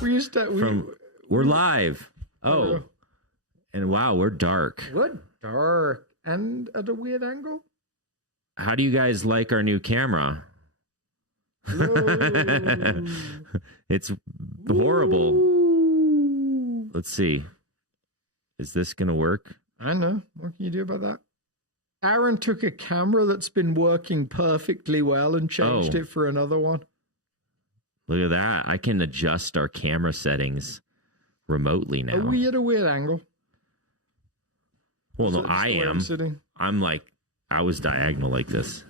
We're live. Oh, and wow, we're dark. We're dark and at a weird angle. How do you guys like our new camera? It's horrible. Ooh. Let's see. Is this going to work? I know. What can you do about that? Aaron took a camera that's been working perfectly well and changed it for another one. Look at that. I can adjust our camera settings remotely now. Are we at a weird angle? Well, no, I am. I'm like, I was diagonal like this.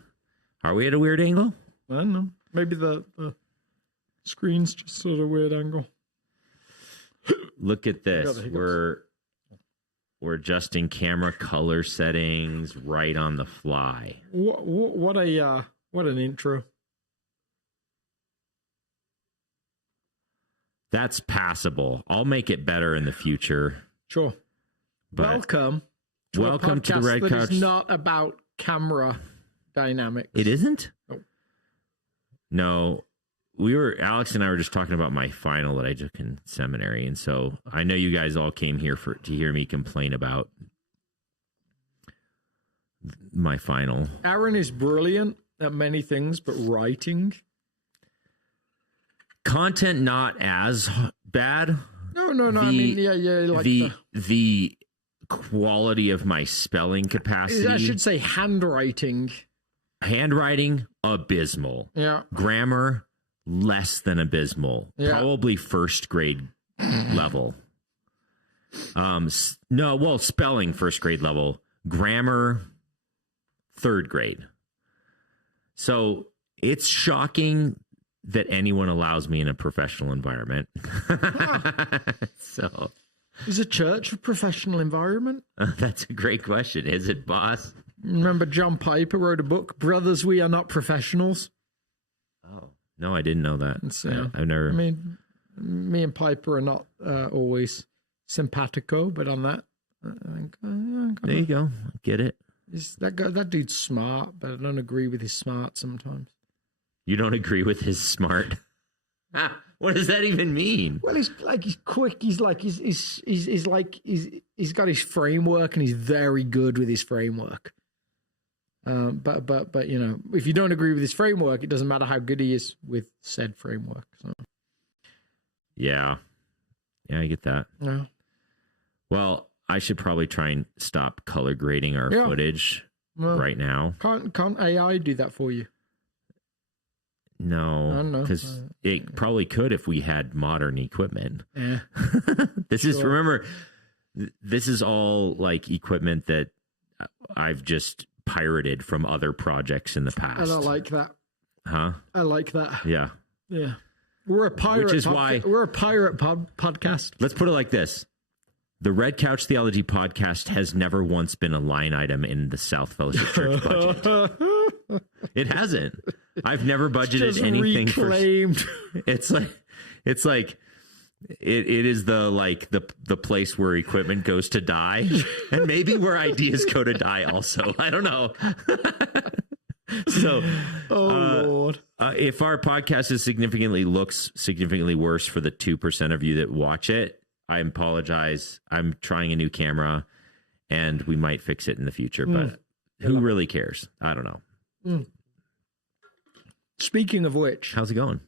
Are we at a weird angle? I don't know. Maybe the screen's just at a weird angle. Look at this. We're adjusting camera color settings right on the fly. What an intro. That's passable. I'll make it better in the future. Sure. Welcome to the Red Couch. It's not about camera dynamics. It isn't? No. No. Alex and I were just talking about my final that I took in seminary. And so I know you guys all came here to hear me complain about my final. Aaron is brilliant at many things, but writing. Content not as bad. No. I mean, like the quality of my spelling capacity. I should say handwriting. Handwriting, abysmal. Yeah. Grammar, less than abysmal. Yeah. Probably first grade level. Spelling first grade level. Grammar, third grade. So it's shocking that anyone allows me in a professional environment. So, is a church a professional environment? That's a great question. Is it, boss? Remember John Piper wrote a book, Brothers, We Are Not Professionals? Oh, no, I didn't know that. So, I've never... I mean, me and Piper are not always simpatico, but on that, I think... there you go. Get it. That dude's smart, but I don't agree with his smart sometimes. You don't agree with his smart? What does that even mean? Well, he's quick. He's got his framework, and he's very good with his framework. But you know, if you don't agree with his framework, it doesn't matter how good he is with said framework. So. Yeah, I get that. Yeah. Well, I should probably try and stop color grading our footage right now. Can't AI do that for you? No, because it probably could if we had modern equipment. Yeah. This is all like equipment that I've just pirated from other projects in the past. And I like that. Huh? I like that. Yeah. Yeah. We're a pirate. Which is why we're a pirate podcast. Let's put it like this. The Red Couch Theology podcast has never once been a line item in the South Fellowship Church budget. It hasn't. I've never budgeted anything reclaimed. It is the place where equipment goes to die, and maybe where ideas go to die also. I don't know. So, Lord. If our podcast looks significantly worse for the 2% of you that watch it, I apologize. I'm trying a new camera, and we might fix it in the future, but who really cares? I don't know. Speaking of which, how's it going?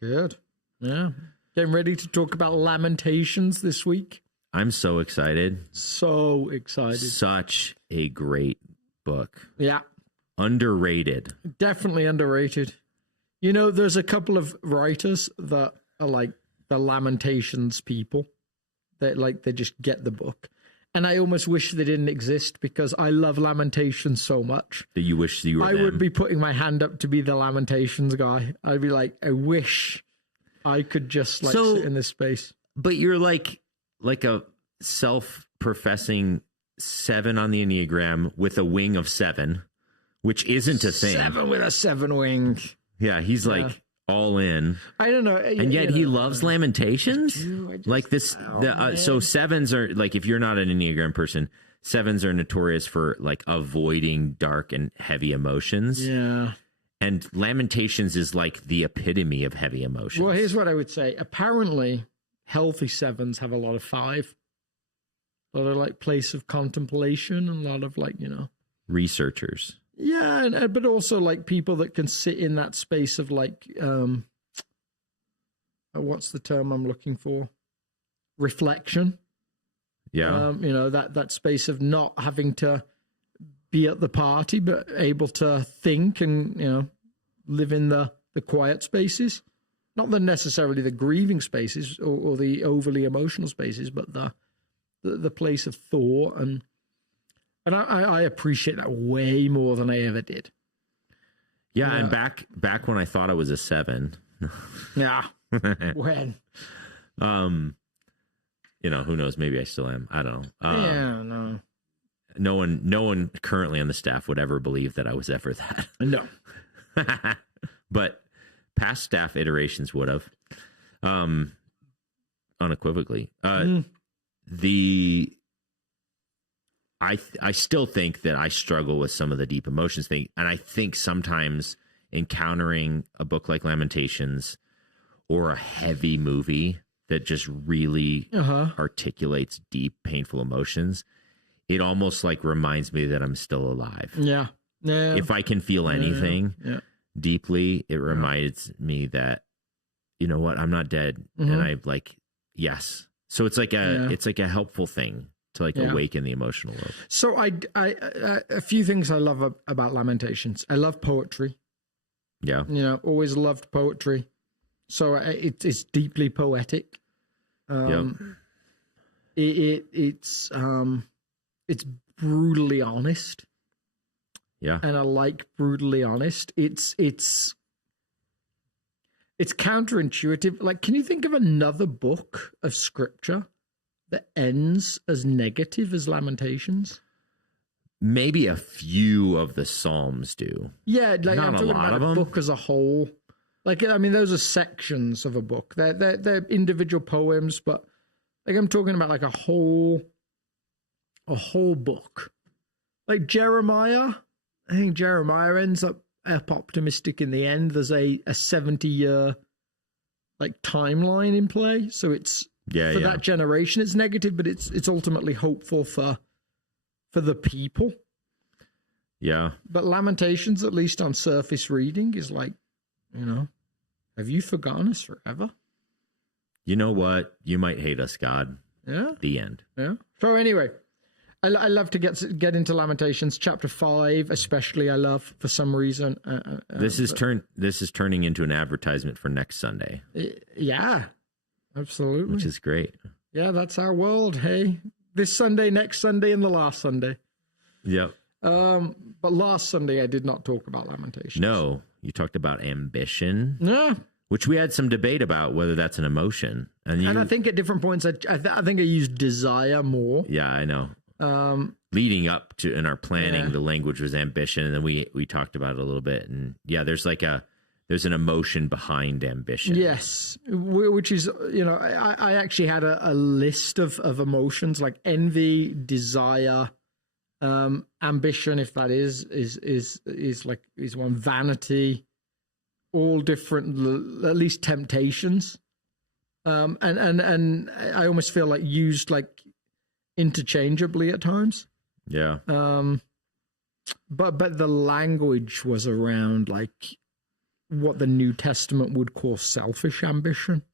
Good. Yeah. Getting ready to talk about Lamentations this week. I'm so excited. So excited. Such a great book. Yeah. Underrated. Definitely underrated. You know, there's a couple of writers that are like the Lamentations people. They just get the book. And I almost wish they didn't exist because I love Lamentations so much. That you wish you were I would be putting my hand up to be the Lamentations guy. I'd be like, I wish I could just sit in this space. But you're like a self-professing 7 on the Enneagram with a wing of 7, which isn't a thing. 7 with a 7 wing. Yeah, he's like all in. I don't know. And yet he loves Lamentations? Like this. So 7s are like, if you're not an Enneagram person, 7s are notorious for like avoiding dark and heavy emotions. Yeah. And Lamentations is like the epitome of heavy emotions. Well, here's what I would say. Apparently, healthy sevens have a lot of 5. A lot of like place of contemplation and a lot of like, researchers. Yeah, but also like people that can sit in that space of like, what's the term I'm looking for? Reflection. Yeah. That space of not having to be at the party, but able to think and, live in the quiet spaces. Not necessarily the grieving spaces or the overly emotional spaces, but the place of thought. And I appreciate that way more than I ever did. Yeah, and back when I thought I was a 7. Yeah. When? Who knows? Maybe I still am. I don't know. No. No one currently on the staff would ever believe that I was ever that. No. But past staff iterations would have, unequivocally. I still think that I struggle with some of the deep emotions thing, and I think sometimes encountering a book like Lamentations or a heavy movie that just really articulates deep, painful emotions, it almost like reminds me that I'm still alive. Yeah. If I can feel anything deeply, it reminds me that, you know what, I'm not dead, and I'm like, yes. So it's like a helpful thing to like awaken the emotional world. So I a few things I love about Lamentations. I love poetry. Yeah. Always loved poetry. So it's deeply poetic. It's brutally honest. Yeah. And I like brutally honest. It's counterintuitive. Like, can you think of another book of scripture that ends as negative as Lamentations? Maybe a few of the Psalms do. Yeah, like not I'm talking a lot about of a them. book as a whole. Like, I mean, those are sections of a book. They're individual poems, but like I'm talking about like a whole book. Like Jeremiah, I think Jeremiah ends up optimistic in the end. There's a 70-year like timeline in play, so it's for that generation it's negative, but it's ultimately hopeful for the people. Yeah. But Lamentations, at least on surface reading, is like, have you forgotten us forever? You know what? You might hate us, God. Yeah. The end. Yeah. So anyway, I love to get into Lamentations. Chapter 5, especially, I love for some reason. This is turning into an advertisement for next Sunday. Yeah, absolutely. Which is great. Yeah, that's our world. Hey, this Sunday, next Sunday, and the last Sunday. Yep. But last Sunday I did not talk about Lamentations. No, you talked about ambition. Yeah. Which we had some debate about whether that's an emotion. And I think at different points, I think I used desire more. Yeah, I know. Leading up to in our planning, the language was ambition, and then we talked about it a little bit. And yeah, there's an emotion behind ambition. Yes, which is, I actually had a list of emotions like envy, desire, ambition, if that is one, vanity, all different, at least temptations, and I almost feel like used like interchangeably at times. Yeah. But the language was around like what the New Testament would call selfish ambition.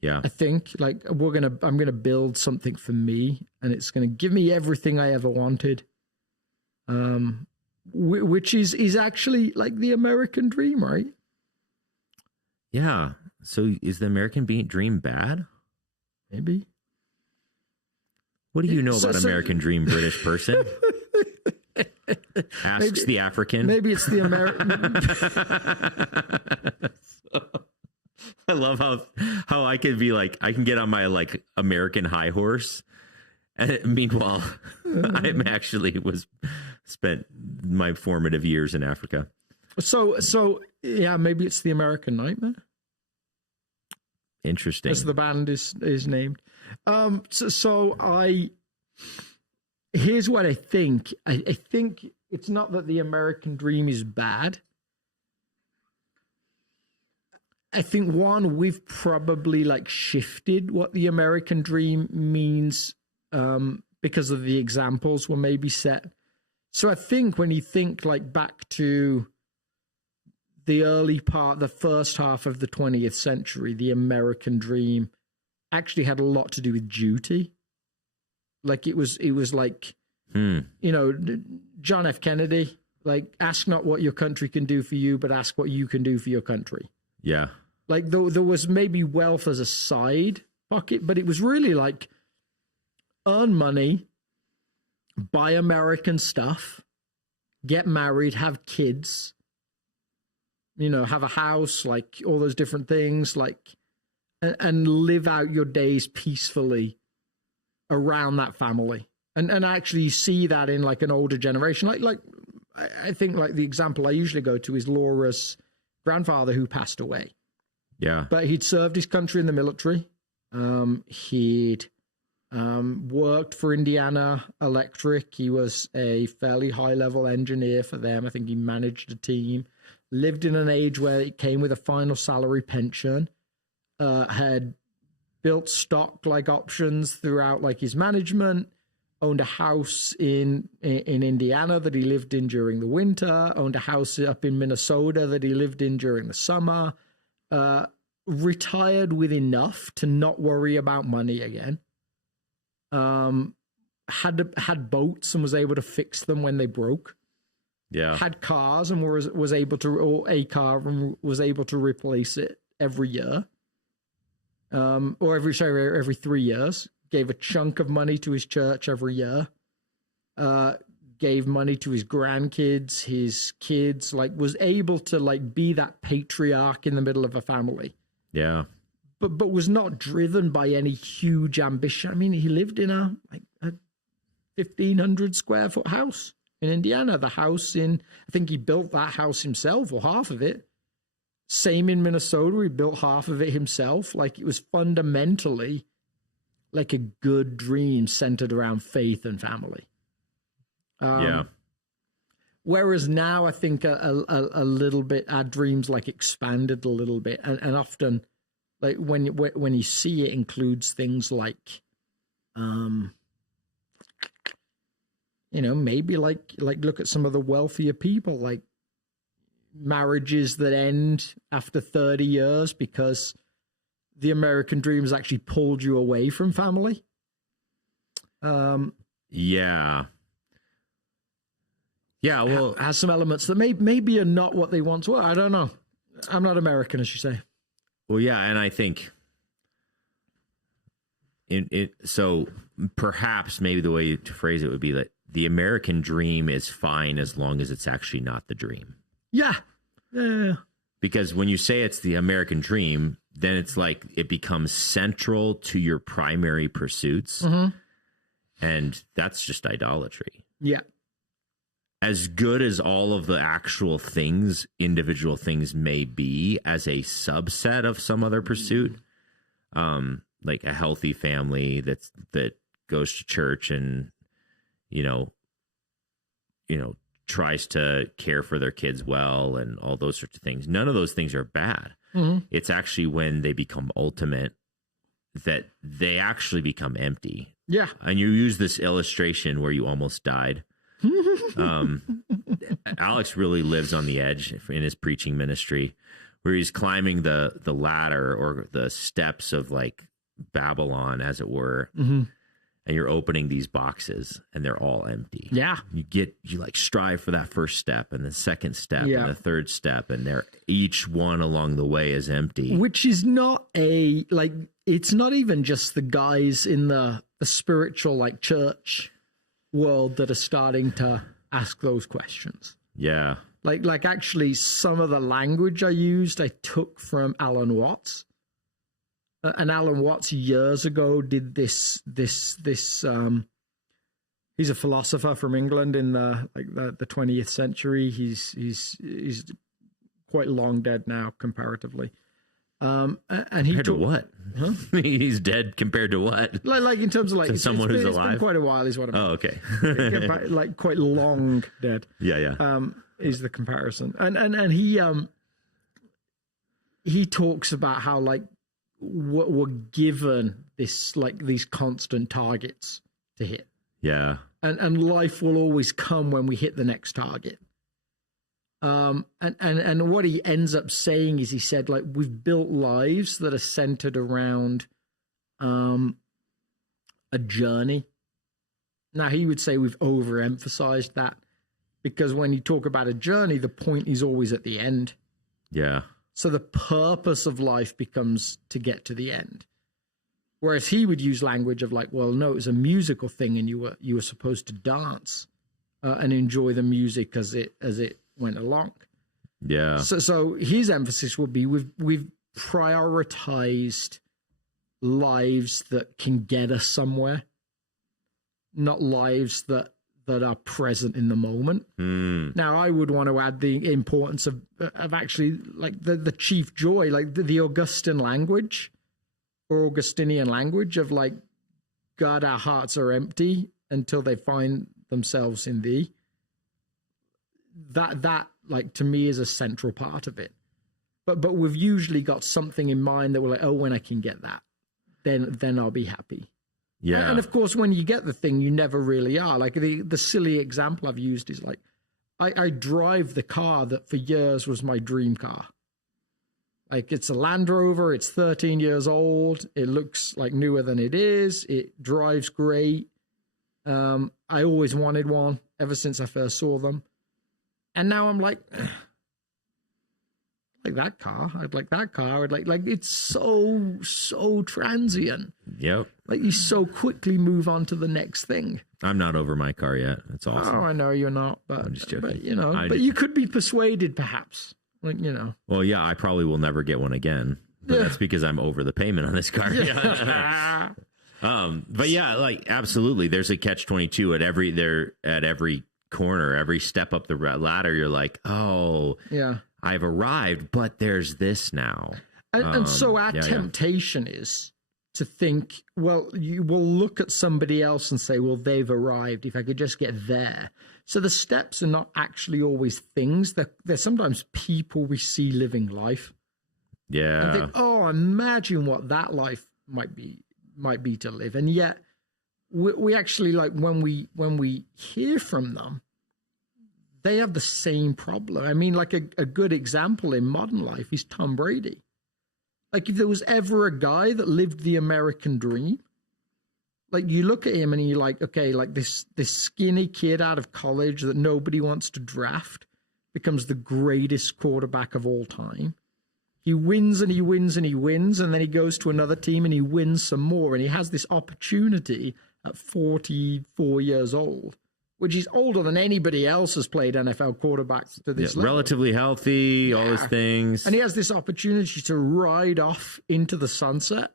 Yeah. I think like I'm gonna build something for me, and it's gonna give me everything I ever wanted. Which is actually like the American dream, right? Yeah. So is the American dream bad? Maybe. What do you know about American dream, British person? Asks the African. Maybe it's the American. I love how I can be like, I can get on my like American high horse, and meanwhile, I'm actually spent my formative years in Africa. So yeah, maybe it's the American nightmare. Interesting. As the band is named. Here's what I think. I think it's not that the American dream is bad. I think we've probably like shifted what the American dream means because of the examples were maybe set. So I think when you think like back to the first half of the 20th century, the American dream actually had a lot to do with duty. Like it was like, John F. Kennedy, like, ask not what your country can do for you, but ask what you can do for your country. Yeah. Like there was maybe wealth as a side pocket, but it was really like earn money, buy American stuff, get married, have kids, have a house, like all those different things, like, and live out your days peacefully around that family. And actually see that in like an older generation. Like I think like the example I usually go to is Laura's grandfather who passed away. Yeah. But he'd served his country in the military. He'd worked for Indiana Electric. He was a fairly high-level engineer for them. I think he managed a team. Lived in an age where it came with a final salary pension. Had built stock like options throughout like his management. Owned a house in Indiana that he lived in during the winter. Owned a house up in Minnesota that he lived in during the summer. Retired with enough to not worry about money again. Had boats and was able to fix them when they broke. Yeah. Had cars and was able to, or a car and was able to replace it every year. Or every 3 years. Gave a chunk of money to his church every year. Gave money to his grandkids, his kids, like was able to like be that patriarch in the middle of a family. Yeah. But was not driven by any huge ambition. I mean, he lived in a 1,500 square foot house in Indiana. The house I think he built that house himself or half of it. Same in Minnesota. He built half of it himself. Like it was fundamentally like a good dream centered around faith and family. Yeah. Whereas now I think a little bit, our dreams like expanded a little bit, and often like when you see it includes things like, maybe like look at some of the wealthier people, like marriages that end after 30 years because the American dream has actually pulled you away from family. Yeah. Yeah, well, has some elements that maybe are not what they once were. I don't know. I'm not American, as you say. Well, yeah, and I think so perhaps maybe the way to phrase it would be that the American dream is fine as long as it's actually not the dream. Yeah. Because when you say it's the American dream, then it's like it becomes central to your primary pursuits. Mm-hmm. And that's just idolatry. Yeah. As good as all of the actual things, individual things may be as a subset of some other pursuit, like a healthy family that goes to church and, tries to care for their kids well and all those sorts of things. None of those things are bad. Mm-hmm. It's actually when they become ultimate that they actually become empty. Yeah. And you use this illustration where you almost died. Alex really lives on the edge in his preaching ministry where he's climbing the ladder or the steps of like Babylon, as it were. Mm-hmm. And you're opening these boxes and they're all empty. Yeah. You like strive for that first step and the second step yeah. and the third step. And each one along the way is empty. Which is not it's not even just the guys in the spiritual like church world that are starting to ask those questions. Yeah. Like actually some of the language I used, I took from Alan Watts. And Alan Watts years ago did this. He's a philosopher from England in the 20th century. He's quite long dead now comparatively. And he compared to what? Huh? He's dead compared to what? Like in terms of like someone who's alive. It's been quite a while. Is what I mean. Oh, okay. Like quite long dead. Yeah. Is the comparison, and he he talks about how like we're given this like these constant targets to hit. Yeah. And life will always come when we hit the next target. And what he ends up saying is he said, like, we've built lives that are centered around a journey. Now, he would say we've overemphasized that because when you talk about a journey, the point is always at the end. Yeah. So the purpose of life becomes to get to the end. Whereas he would use language of like, well, no, it was a musical thing, and you were supposed to dance and enjoy the music as it went along. Yeah. So his emphasis would be we've prioritized lives that can get us somewhere, not lives that are present in the moment. Now, I would want to add the importance of actually like the chief joy, like the Augustine language or Augustinian language of like, God, our hearts are empty until they find themselves in thee. That like to me is a central part of it. But we've usually got something in mind that we're like, oh, when I can get that, then I'll be happy. Yeah. And of course, when you get the thing, you never really are. Like the silly example I've used is like, I drive the car that for years was my dream car. Like it's a Land Rover, it's 13 years old, it looks like newer than it is, it drives great. I always wanted one ever since I first saw them. And now I'm like that car. I'd like that car. I'd like it's so transient. Yep. Like you so quickly move on to the next thing. I'm not over my car yet. It's awesome. Oh, I know you're not, but I'm just joking. But you know, you could be persuaded, perhaps. Like you know. Well, yeah, I probably will never get one again. But that's because I'm over the payment on this car. Yeah. But yeah, like absolutely. There's a catch-22 at every corner, every step up the ladder. You're like, oh, yeah, I've arrived, but there's this now. And so our temptation is to think, well, you will look at somebody else and say, well, they've arrived. If I could just get there. So the steps are not actually always things. They're sometimes people we see living life. Yeah. And think, oh, imagine what that life might be to live. And yet we actually like when we hear from them, they have the same problem. I mean, like a good example in modern life is Tom Brady. Like if there was ever a guy that lived the American dream, like you look at him and you're like, okay, like this skinny kid out of college that nobody wants to draft becomes the greatest quarterback of all time. He wins and he wins and he wins, and then he goes to another team and he wins some more, and he has this opportunity at 44 years old, which is older than anybody else has played NFL quarterbacks to this level. Relatively healthy, all those things. And he has this opportunity to ride off into the sunset.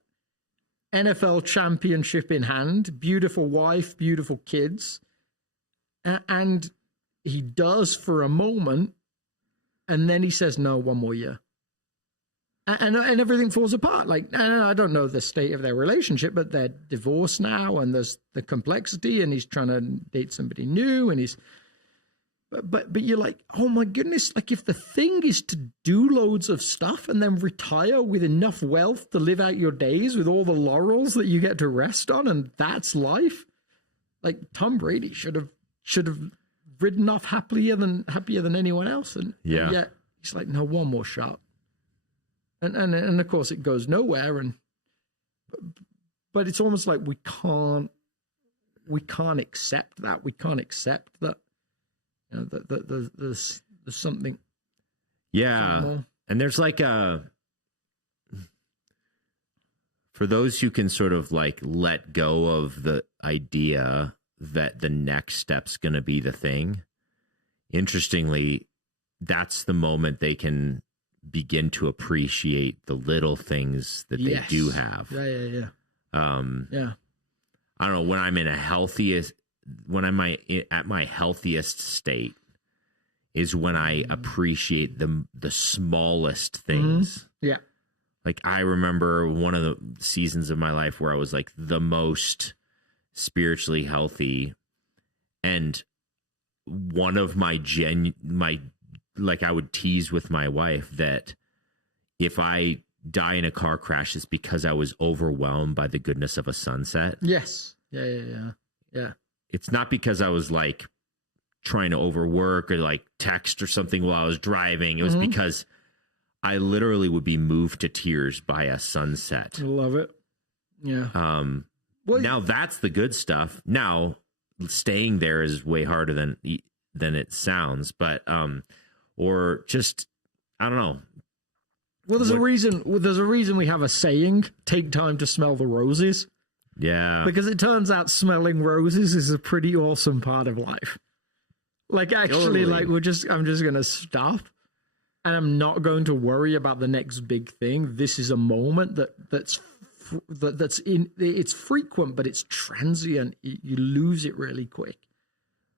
NFL championship in hand, beautiful wife, beautiful kids. And he does for a moment, and then he says, no, one more year. And everything falls apart. Like, I don't know the state of their relationship, but they're divorced now, and there's the complexity, and he's trying to date somebody new, and but you're like, oh my goodness, like if the thing is to do loads of stuff and then retire with enough wealth to live out your days with all the laurels that you get to rest on, and that's life, like Tom Brady should have ridden off happier than anyone else, and yet he's like, no, one more shot. And of course it goes nowhere, but it's almost like we can't accept that. We can't accept that, you know, that there's something. Yeah. And there's like for those who can sort of like let go of the idea that the next step's going to be the thing, interestingly, that's the moment they can begin to appreciate the little things that they do have. Yeah. I don't know, when I'm at my healthiest state is when I appreciate the smallest things. Mm-hmm. Yeah. Like I remember one of the seasons of my life where I was like the most spiritually healthy, and one of my like I would tease with my wife that if I die in a car crash, it's because I was overwhelmed by the goodness of a sunset. Yes. Yeah. It's not because I was like trying to overwork or like text or something while I was driving. It was because I literally would be moved to tears by a sunset. I love it. Yeah. Well, now that's the good stuff. Now staying there is way harder than it sounds, but or just I don't know. Well, there's a reason. There's a reason we have a saying: "Take time to smell the roses." Yeah, because it turns out smelling roses is a pretty awesome part of life. Like actually, like I'm just gonna stop, and I'm not going to worry about the next big thing. This is a moment that's it's frequent, but it's transient. You lose it really quick.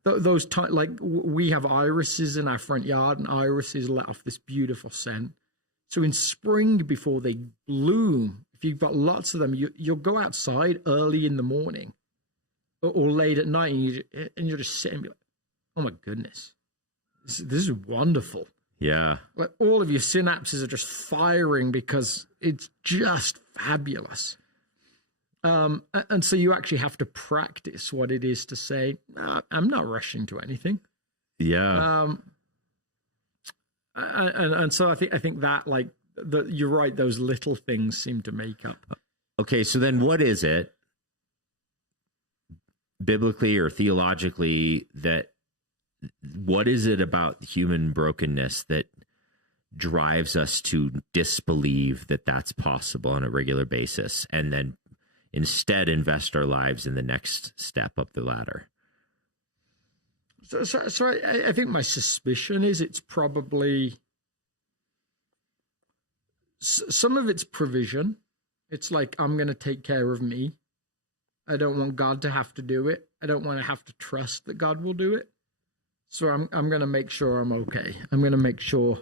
Those like we have irises in our front yard, and irises let off this beautiful scent. So in spring, before they bloom, if you've got lots of them, you'll go outside early in the morning or late at night, and you're just sitting and be like, "Oh my goodness, this is wonderful." Yeah, like all of your synapses are just firing because it's just fabulous. And so you actually have to practice what it is to say, "No, I'm not rushing to anything." Yeah. And so I think that like you're right. Those little things seem to make up. Okay, so then what is it biblically or theologically what is it about human brokenness that drives us to disbelieve that that's possible on a regular basis and then instead invest our lives in the next step up the ladder? So I think my suspicion is it's probably some of it's provision. It's like, I'm going to take care of me. I don't want God to have to do it. I don't want to have to trust that God will do it. So I'm going to make sure I'm okay. I'm going to make sure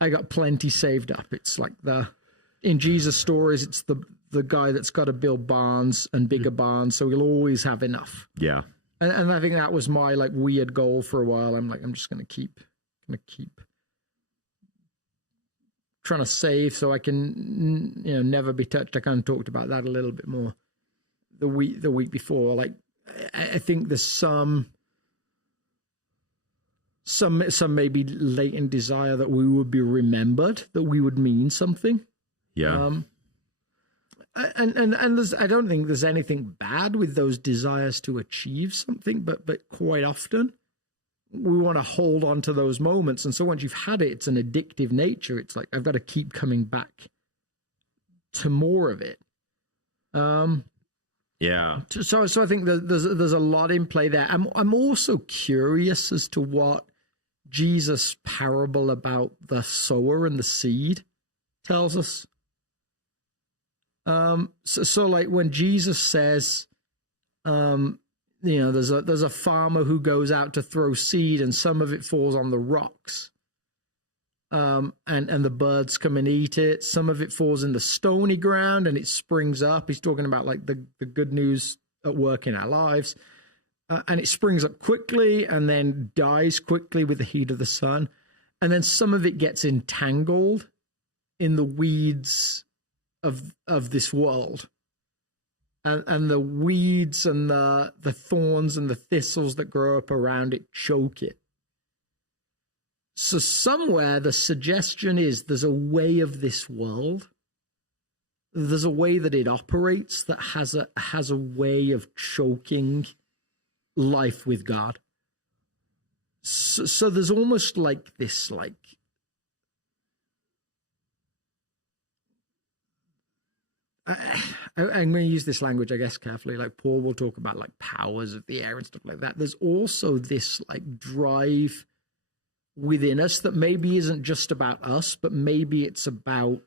I got plenty saved up. It's like in Jesus' stories, it's the guy that's got to build barns and bigger barns, so he'll always have enough. Yeah. And I think that was my like weird goal for a while. I'm like, I'm just going to keep trying to save so I can, never be touched. I kind of talked about that a little bit more the week before. Like, I think there's some maybe latent desire that we would be remembered, that we would mean something. Yeah. And I don't think there's anything bad with those desires to achieve something, but quite often we want to hold on to those moments. And so once you've had it, it's an addictive nature. It's like, I've got to keep coming back to more of it. Yeah. So I think there's a lot in play there. I'm also curious as to what Jesus' parable about the sower and the seed tells us. So like when Jesus says, there's a farmer who goes out to throw seed and some of it falls on the rocks. And the birds come and eat it. Some of it falls in the stony ground and it springs up. He's talking about like the good news at work in our lives. And it springs up quickly and then dies quickly with the heat of the sun. And then some of it gets entangled in the weeds of this world, and the weeds and the thorns and the thistles that grow up around it choke it. So somewhere the suggestion is there's a way of this world, there's a way that it operates that has a way of choking life with God. So there's almost like this I'm going to use this language, I guess, carefully. Like Paul will talk about like powers of the air and stuff like that. There's also this like drive within us that maybe isn't just about us, but maybe it's about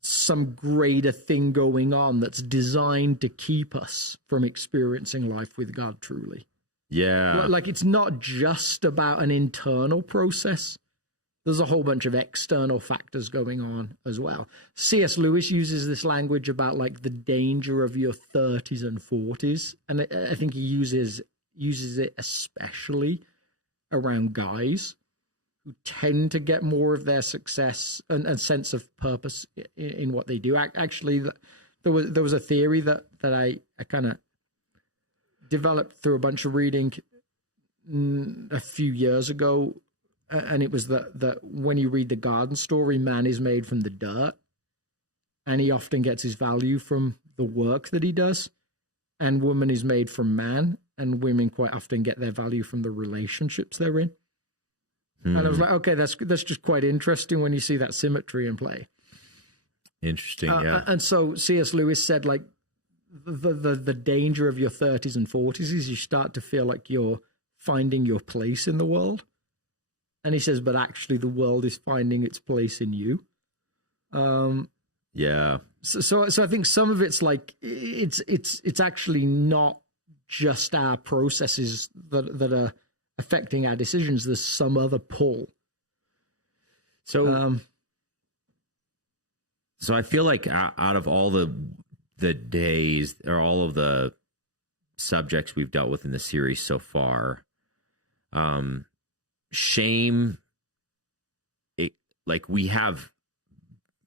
some greater thing going on that's designed to keep us from experiencing life with God truly. Yeah. Like it's not just about an internal process. There's a whole bunch of external factors going on as well. C.S. Lewis uses this language about like the danger of your 30s and 40s. And I think he uses it especially around guys tend to get more of their success and sense of purpose in what they do. Actually, there was a theory that I kind of developed through a bunch of reading a few years ago, and it was that when you read the garden story, man is made from the dirt, and he often gets his value from the work that he does, and woman is made from man, and women quite often get their value from the relationships they're in. And I was like, okay, that's just quite interesting when you see that symmetry in play. Interesting, yeah. And so C.S. Lewis said, like, the danger of your 30s and 40s is you start to feel like you're finding your place in the world. And he says, but actually the world is finding its place in you. Yeah. So I think some of it's like, it's actually not just our processes that are affecting our decisions. There's some other pull. So I feel like out of all the days or all of the subjects we've dealt with in the series so far, shame,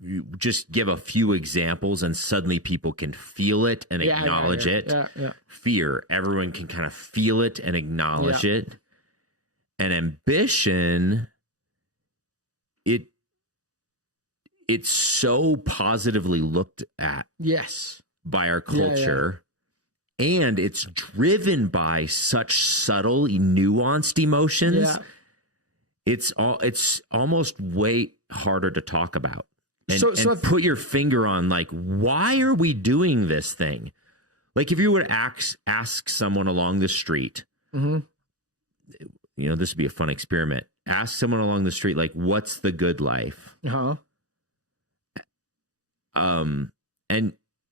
you just give a few examples and suddenly people can feel it and acknowledge it. Yeah. Fear, everyone can kind of feel it and acknowledge it. And ambition, it's so positively looked at by our culture, and it's driven by such subtle, nuanced emotions. It's almost way harder to talk about and put your finger on, like, why are we doing this thing? Like, if you were to ask someone along the street, this would be a fun experiment. Ask someone along the street, like, what's the good life? And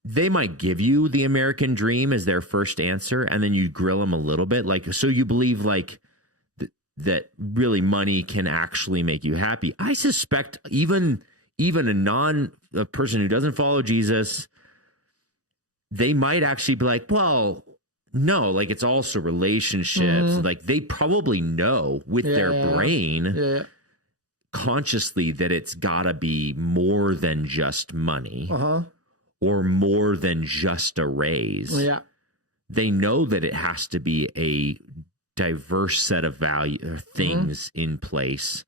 they might give you the American dream as their first answer, and then you grill them a little bit, like, so you believe, like, that really money can actually make you happy. I suspect even a person who doesn't follow Jesus, they might actually be like, well, no, like, it's also relationships. Like, they probably know with their brain consciously that it's gotta be more than just money or more than just a raise. They know that it has to be a diverse set of value things in place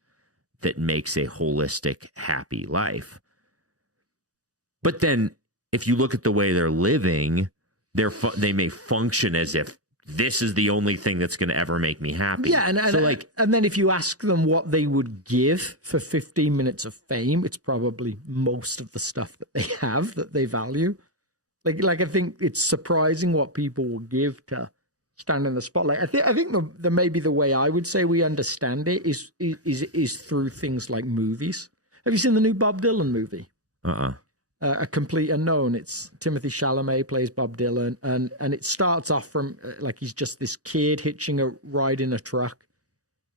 that makes a holistic, happy life. But then if you look at the way they're living, they may function as if this is the only thing that's going to ever make me happy. And then if you ask them what they would give for 15 minutes of fame, it's probably most of the stuff that they have that they value. Like I think it's surprising what people will give to stand in the spotlight. I think the maybe the way I would say we understand it is through things like movies. Have you seen the new Bob Dylan movie? A Complete Unknown. It's Timothy Chalamet plays Bob Dylan, and it starts off from like he's just this kid hitching a ride in a truck,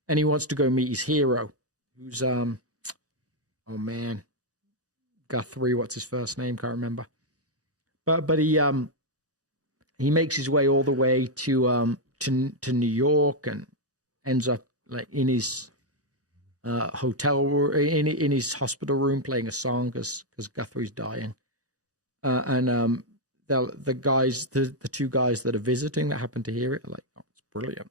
and he wants to go meet his hero, who's Guthrie. What's his first name? Can't remember. But he makes his way all the way to New York and ends up like in his hotel in his hospital room playing a song because Guthrie's dying, and the two guys that are visiting that happen to hear it are like, oh, it's brilliant.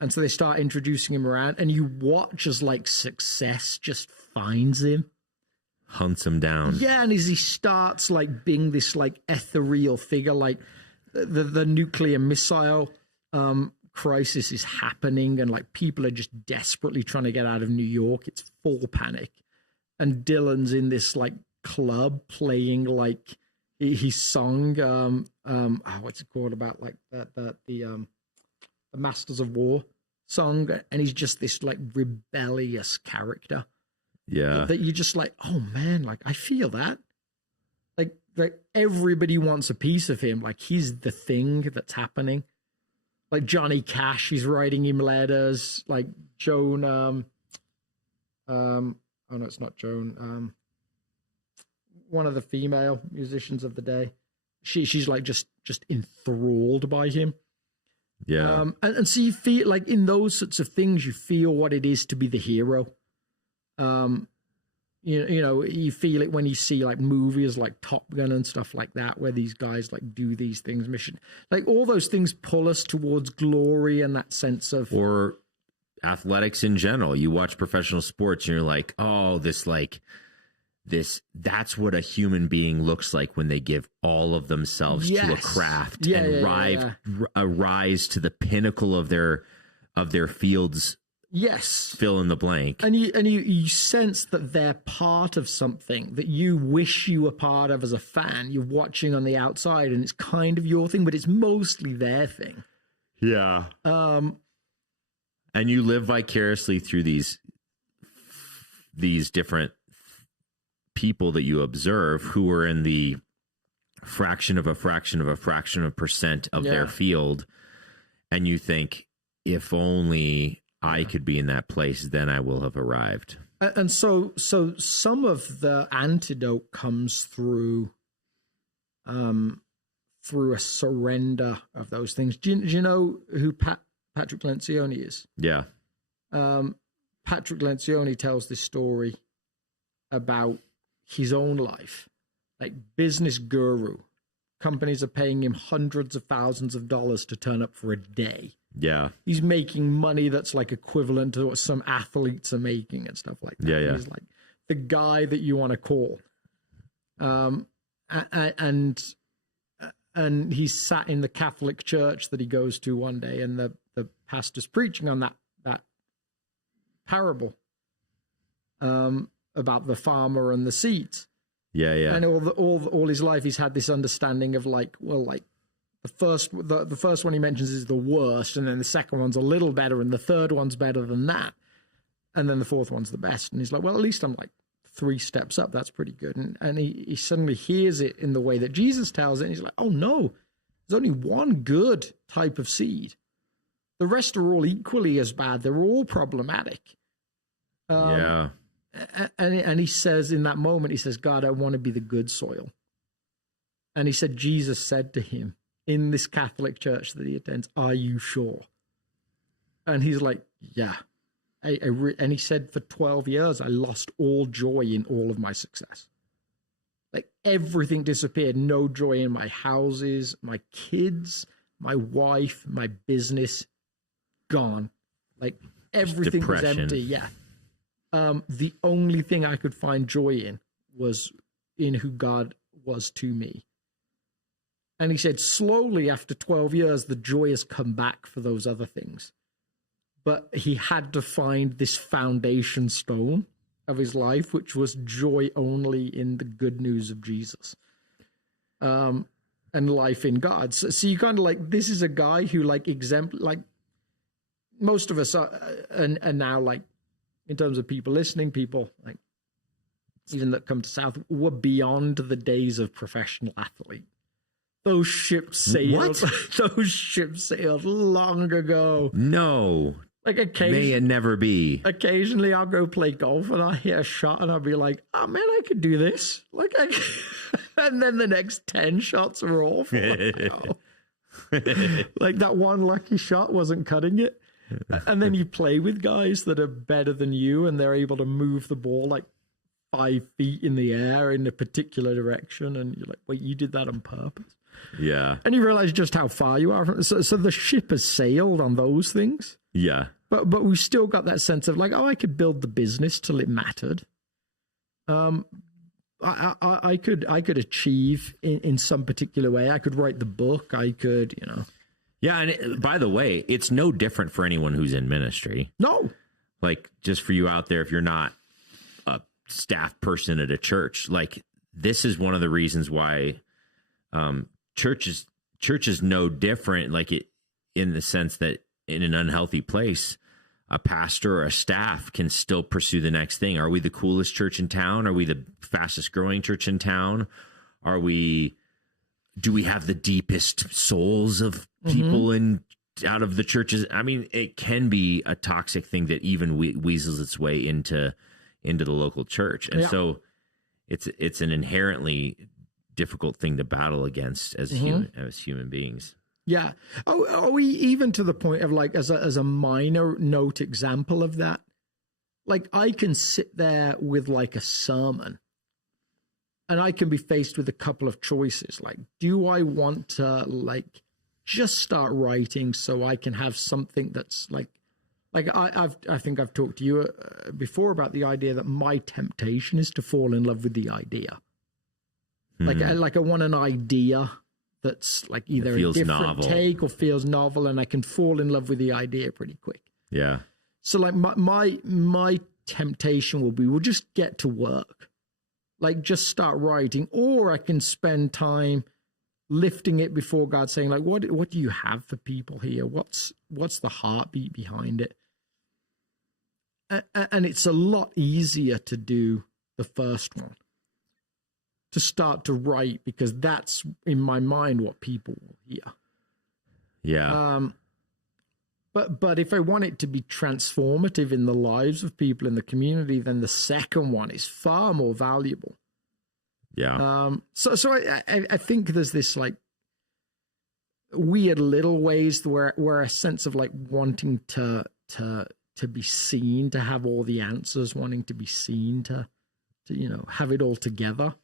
And so they start introducing him around, and you watch as like success just finds him, hunts him down. And as he starts like being this like ethereal figure, like the nuclear missile crisis is happening, and like people are just desperately trying to get out of New York. It's full panic, and Dylan's in this like club playing like his song. What's it called about like the Masters of War song, and he's just this like rebellious character. That you're just like, oh man, like I feel that. Like everybody wants a piece of him. Like he's the thing that's happening. Like Johnny Cash, he's writing him letters. Like Joan, oh no, it's not Joan. One of the female musicians of the day. She's like just enthralled by him. Yeah. And so you feel like in those sorts of things, you feel what it is to be the hero. You know, you feel it when you see like movies like Top Gun and stuff like that, where these guys like do these things, mission, like all those things pull us towards glory and that sense of, or athletics in general. You watch professional sports and you're like, oh, that's what a human being looks like when they give all of themselves to a craft rise to the pinnacle of their fields. Yes. Fill in the blank. And you sense that they're part of something that you wish you were part of as a fan. You're watching on the outside and it's kind of your thing, but it's mostly their thing. Yeah. And you live vicariously through these different people that you observe who are in the fraction of a percent of their field. And you think, if only I could be in that place, then I will have arrived. And so some of the antidote comes through a surrender of those things. Do you know who Patrick Lencioni is? Yeah. Patrick Lencioni tells this story about his own life, like business guru. Companies are paying him hundreds of thousands of dollars to turn up for a day. Yeah. He's making money that's like equivalent to what some athletes are making and stuff like that. Yeah. He's like the guy that you want to call. And he's sat in the Catholic church that he goes to one day, and the pastor's preaching on that parable about the farmer and the seeds. Yeah. And all his life he's had this understanding of like, well, like the first one he mentions is the worst, and then the second one's a little better, and the third one's better than that, and then the fourth one's the best. And he's like, well, at least I'm like 3 steps up. That's pretty good. And he suddenly hears it in the way that Jesus tells it, and he's like, oh no, there's only one good type of seed. The rest are all equally as bad. They're all problematic. Yeah. And he says in that moment, he says, God, I want to be the good soil. And he said, Jesus said to him in this Catholic church that he attends, are you sure? And he's like, yeah. And he said, for 12 years, I lost all joy in all of my success. Like everything disappeared. No joy in my houses, my kids, my wife, my business, gone. Like everything was empty. Yeah. The only thing I could find joy in was in who God was to me. And he said, slowly after 12 years, the joy has come back for those other things. But he had to find this foundation stone of his life, which was joy only in the good news of Jesus. And life in God. So you kind of like, this is a guy who like most of us are now like, in terms of people listening, people like even that come to South, we're beyond the days of professional athlete. Those ships sailed. Those ships sailed long ago. No. Like occasionally, may it never be. Occasionally, I'll go play golf and I'll hit a shot and I'll be like, "Oh man, I could do this!" Like, and then the next 10 shots are awful. Like that one lucky shot wasn't cutting it. And then you play with guys that are better than you, and they're able to move the ball like 5 feet in the air in a particular direction, and you're like, "Wait, you did that on purpose?" Yeah. And you realize just how far you are from. So the ship has sailed on those things. Yeah. But we've still got that sense of like, oh, I could build the business till it mattered. I could achieve in some particular way. I could write the book. I could, Yeah, and by the way, it's no different for anyone who's in ministry. No. Like, just for you out there, if you're not a staff person at a church, like, this is one of the reasons why church is no different, like, in the sense that in an unhealthy place, a pastor or a staff can still pursue the next thing. Are we the coolest church in town? Are we the fastest growing church in town? Do we have the deepest souls of people out of the churches? I mean, it can be a toxic thing that even weasels its way into the local church. And so it's an inherently difficult thing to battle against as human beings. Yeah. Oh, are we even to the point of like, as a minor note example of that? Like, I can sit there with like a sermon and I can be faced with a couple of choices. Like, do I want to like just start writing so I can have something that's like I think I've talked to you before about the idea that my temptation is to fall in love with the idea. Like I want an idea that's like either a different novel. Take or feels novel, and I can fall in love with the idea pretty quick. Yeah. So like my temptation will be, we'll just get to work, like just start writing, or I can spend time lifting it before God, saying like, what do you have for people here? What's the heartbeat behind it? And it's a lot easier to do the first one, to start to write, because that's in my mind what people will hear. Yeah. But if I want it to be transformative in the lives of people in the community, then the second one is far more valuable. Yeah. So I think there's this like weird little ways where a sense of like wanting to be seen, to have all the answers, wanting to be seen, to have it all together,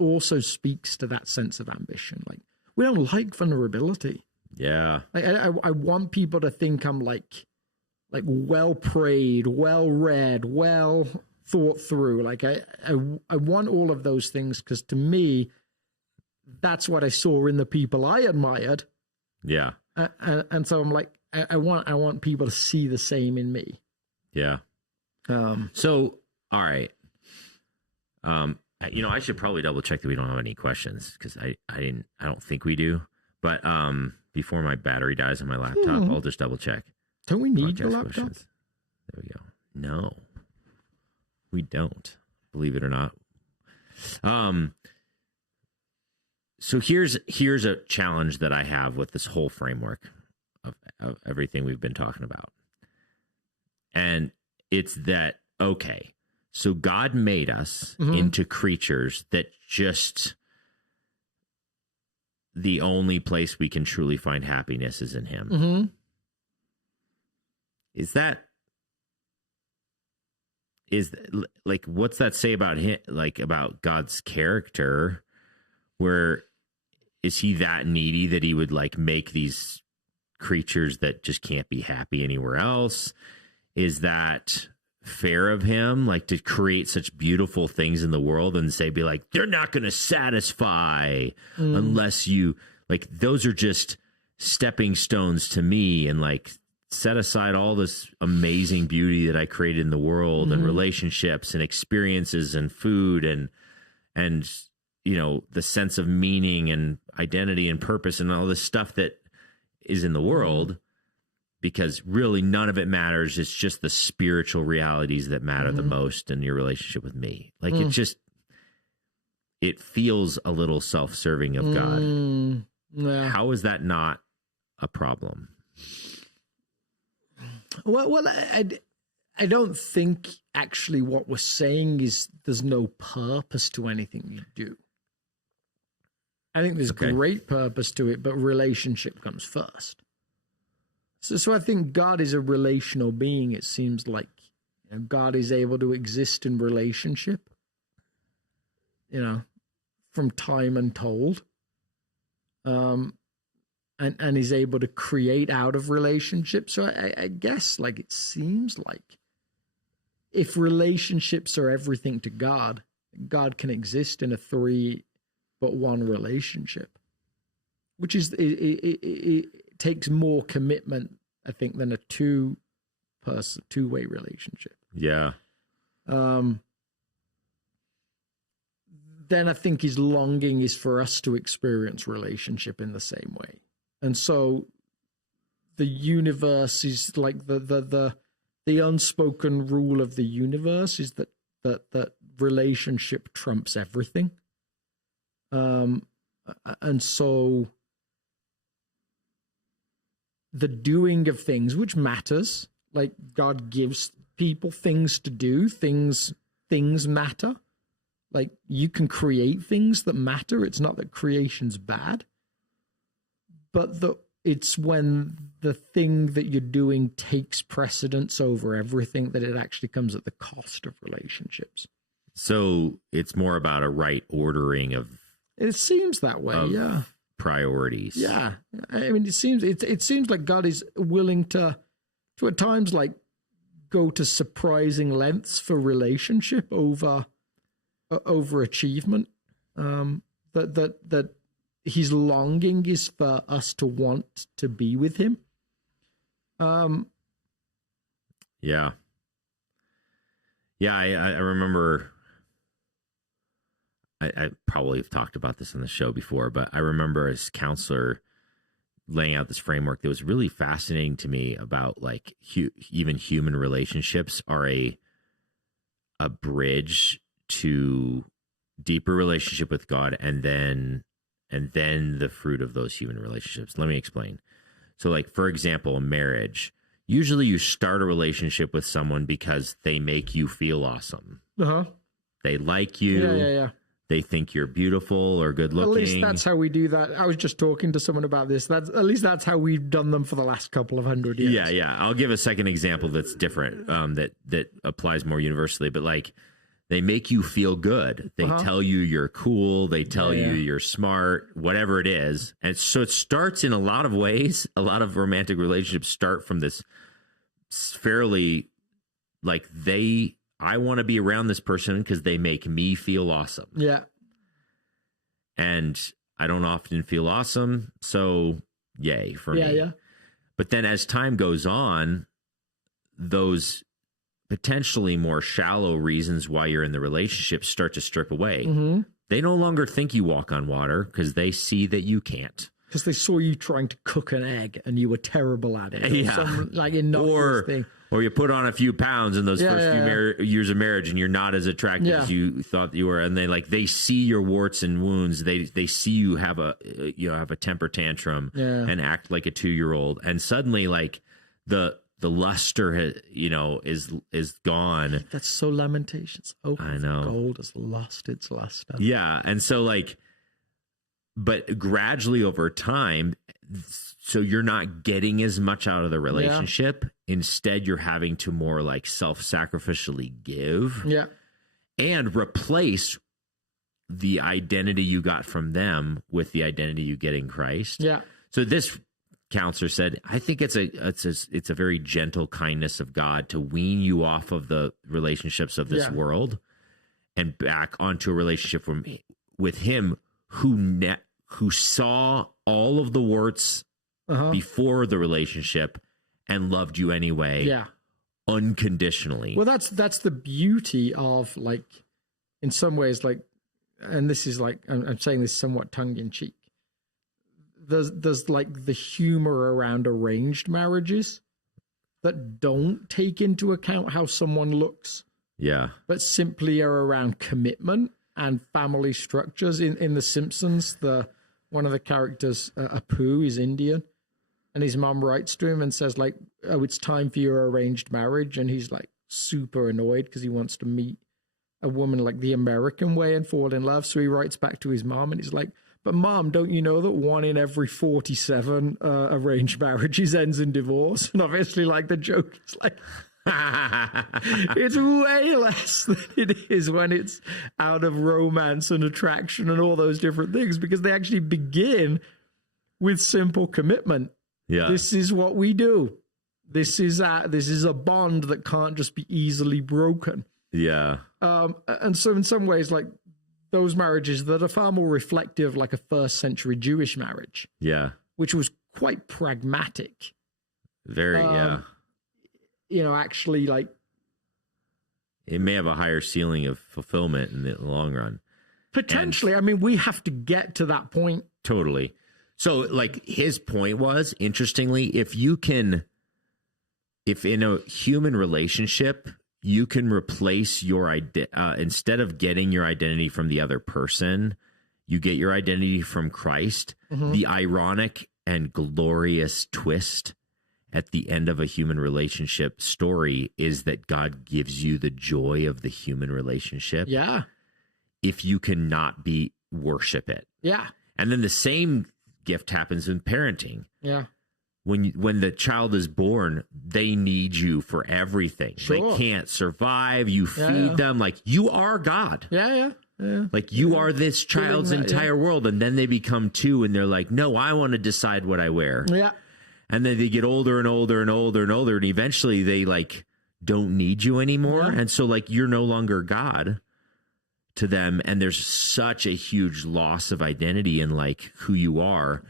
also speaks to that sense of ambition. Like, we don't like vulnerability. Yeah. I want people to think I'm like well prayed, well read, well thought through. Like I want all of those things, because to me, that's what I saw in the people I admired. Yeah. And so I'm like, I want people to see the same in me. Yeah. So, all right. I should probably double check that we don't have any questions, because I don't think we do. But before my battery dies on my laptop, I'll just double check. Don't we need your laptop? Questions. There we go. No, we don't. Believe it or not. So here's a challenge that I have with this whole framework of everything we've been talking about. And it's that, okay, so God made us into creatures that just, the only place we can truly find happiness is in him. Mm-hmm. What's that say about him, like about God's character? Where is he that needy that he would like make these creatures that just can't be happy anywhere else? Is that fair of him, like to create such beautiful things in the world and be like, they're not going to satisfy unless you, like, those are just stepping stones to me, and like set aside all this amazing beauty that I created in the world and relationships and experiences and food and the sense of meaning and identity and purpose and all this stuff that is in the world, because really none of it matters. It's just the spiritual realities that matter the most in your relationship with me. Like it feels a little self-serving of God. Yeah. How is that not a problem? Well, I don't think actually what we're saying is there's no purpose to anything you do. I think there's great purpose to it, but relationship comes first. So I think God is a relational being. It seems like God is able to exist in relationship, from time untold, and is able to create out of relationship. So I guess like it seems like if relationships are everything to God, God can exist in a 3-but-1 relationship, which is it takes more commitment, I think, than a two-way relationship. Yeah. Then I think his longing is for us to experience relationship in the same way. And so the universe is like the unspoken rule of the universe is that relationship trumps everything. And so the doing of things, which matters, like God gives people things to do, things matter. Like you can create things that matter. It's not that creation's bad, but it's when the thing that you're doing takes precedence over everything that it actually comes at the cost of relationships. So it's more about a right ordering of. It seems that way, yeah. Priorities. Yeah, I mean, it seems like God is willing to at times like go to surprising lengths for relationship over achievement. That his longing is for us to want to be with him. Yeah. I remember. I probably have talked about this on the show before, but I remember as counselor laying out this framework that was really fascinating to me about like even human relationships are a bridge to deeper relationship with God, and then the fruit of those human relationships. Let me explain. So like, for example, a marriage, usually you start a relationship with someone because they make you feel awesome. They like you. Yeah. They think you're beautiful or good looking. At least that's how we do that. I was just talking to someone about this. At least that's how we've done them for the last couple of 100 years. Yeah. I'll give a second example that's different, that applies more universally. But like, they make you feel good. They tell you you're cool. They tell you you're smart, whatever it is. And so it starts in a lot of ways. A lot of romantic relationships start from this fairly like I want to be around this person because they make me feel awesome. Yeah. And I don't often feel awesome. So yay for me. Yeah. But then as time goes on, those potentially more shallow reasons why you're in the relationship start to strip away. Mm-hmm. They no longer think you walk on water because they see that you can't. Because they saw you trying to cook an egg and you were terrible at it. Yeah. Some, like innocuous thing. Or you put on a few pounds in those first few years of marriage and you're not as attractive as you thought you were. And they see your warts and wounds. They see you have a temper tantrum and act like a 2-year-old. And suddenly like the luster is gone. That's so Lamentations. Oh, I know. Gold has lost its luster. Yeah. And so like, but gradually over time, so you're not getting as much out of the relationship. Instead, you're having to more like self-sacrificially give and replace the identity you got from them with the identity you get in Christ. Yeah. So this counselor said, I think it's a very gentle kindness of God to wean you off of the relationships of this world and back onto a relationship with him who saw all of the warts before the relationship and loved you anyway, unconditionally. Well, that's the beauty of like, in some ways, like, and this is like, I'm saying this somewhat tongue in cheek. There's like the humor around arranged marriages that don't take into account how someone looks, but simply are around commitment and family structures. In The Simpsons, one of the characters, Apu, is Indian, and his mom writes to him and says like, "Oh, it's time for your arranged marriage," and he's like super annoyed because he wants to meet a woman like the American way and fall in love. So he writes back to his mom and he's like, "But mom, don't you know that 1 in every 47 arranged marriages ends in divorce?" And obviously, like, the joke is like, it's way less than it is when it's out of romance and attraction and all those different things, because they actually begin with simple commitment. Yeah. This is what we do. This is a bond that can't just be easily broken. Yeah. And so in some ways, like, those marriages that are far more reflective, like a first century Jewish marriage. Yeah. Which was quite pragmatic. Very, actually, like, it may have a higher ceiling of fulfillment in the long run. Potentially. I mean, we have to get to that point. Totally. So, like, his point was, interestingly, if in a human relationship, you can replace your instead of getting your identity from the other person, you get your identity from Christ. Mm-hmm. The ironic and glorious twist at the end of a human relationship story is that God gives you the joy of the human relationship. Yeah. If you cannot worship it. Yeah. And then the same gift happens in parenting. Yeah. when the child is born, they need you for everything. Sure. They can't survive. You feed them like you are God. Yeah. Like you are this child's entire world. And then they become 2 and they're like, no, I want to decide what I wear. Yeah. And then they get older and older and older and older. And eventually they like don't need you anymore. Yeah. And so like you're no longer God to them. And there's such a huge loss of identity in like who you are.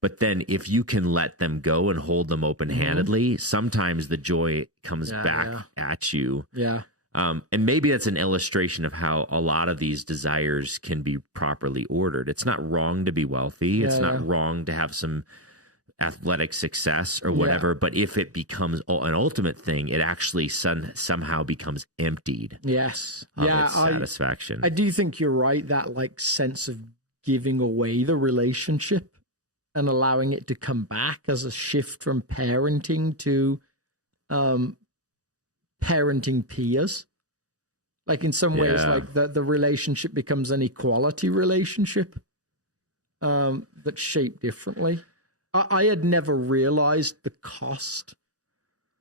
But then if you can let them go and hold them open-handedly, sometimes the joy comes back at you. Yeah. And maybe that's an illustration of how a lot of these desires can be properly ordered. It's not wrong to be wealthy. It's not wrong to have some athletic success or whatever. But if it becomes an ultimate thing, it actually somehow becomes emptied. Yes. Of its satisfaction. I do think you're right. That like sense of giving away the relationship and allowing it to come back as a shift from parenting to parenting peers. Like in some ways, like the relationship becomes an equality relationship that's shaped differently. I had never realized the cost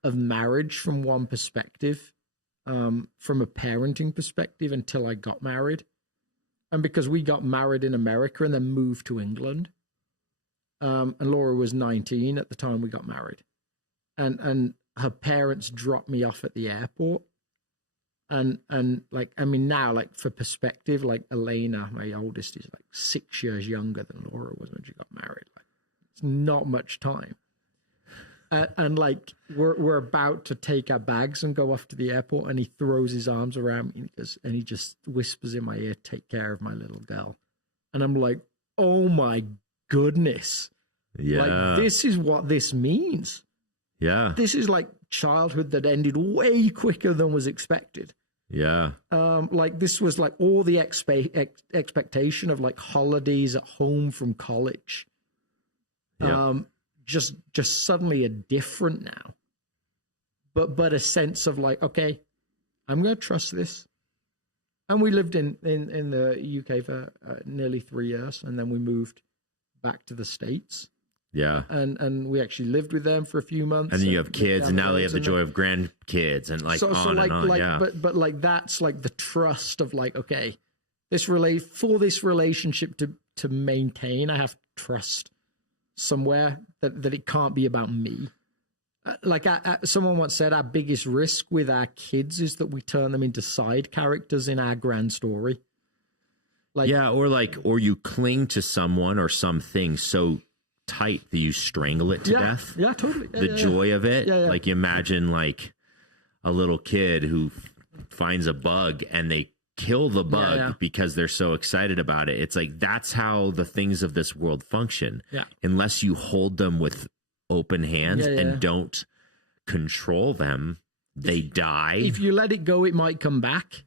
of marriage from one perspective, from a parenting perspective, until I got married. And because we got married in America and then moved to England. And Laura was 19 at the time we got married. And her parents dropped me off at the airport. And like, I mean, now, like for perspective, like Elena, my oldest, is like 6 years younger than Laura was when she got married. Like, it's not much time. And like, we're about to take our bags and go off to the airport, and he throws his arms around me and he just whispers in my ear, "Take care of my little girl." And I'm like, oh my goodness. Yeah. Like, this is what this means. Yeah. This is like childhood that ended way quicker than was expected. Yeah. Like this was like all the expectation of like holidays at home from college. Just suddenly a different now. But a sense of like, okay, I'm going to trust this. And we lived in the UK for nearly 3 years, and then we moved back to the States. Yeah. And we actually lived with them for a few months. And then you have kids, and now they have the joy of grandkids, and like on and on. Yeah. But like that's like the trust of like, okay, for this relationship to maintain, I have to trust somewhere that it can't be about me. Like someone once said, our biggest risk with our kids is that we turn them into side characters in our grand story. Like, yeah, or you cling to someone or something so tight that you strangle it to death. Yeah, totally. The joy of it. Yeah. Like, you imagine like a little kid who finds a bug and they kill the bug because they're so excited about it. It's like, that's how the things of this world function. Yeah. Unless you hold them with open hands and don't control them, they die. If you let it go, it might come back.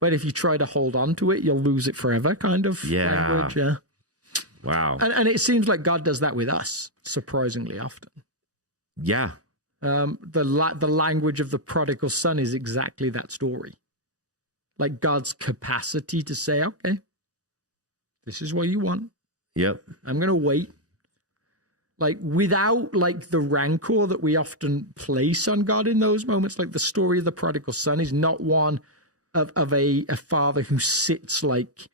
But if you try to hold on to it, you'll lose it forever, kind of language. Yeah. Wow. And it seems like God does that with us surprisingly often. Yeah. The language of the prodigal son is exactly that story. Like God's capacity to say, okay, this is what you want. Yep. I'm going to wait. Like without like the rancor that we often place on God in those moments. Like the story of the prodigal son is not one of a father who sits like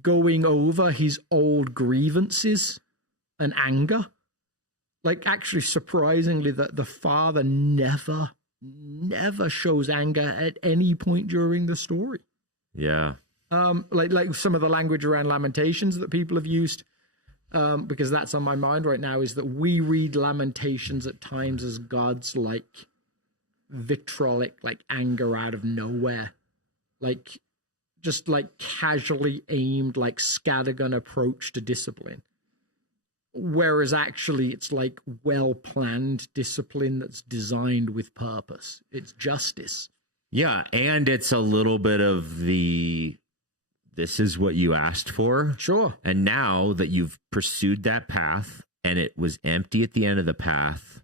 going over his old grievances and anger. Like actually surprisingly that the father never shows anger at any point during the story. Yeah. Like some of the language around Lamentations that people have used, because that's on my mind right now, is that we read Lamentations at times as God's like vitriolic, like anger out of nowhere, like just like casually aimed, like scattergun approach to discipline. Whereas actually it's like well-planned discipline that's designed with purpose. It's justice. Yeah, and it's a little bit of this is what you asked for. Sure. And now that you've pursued that path and it was empty at the end of the path,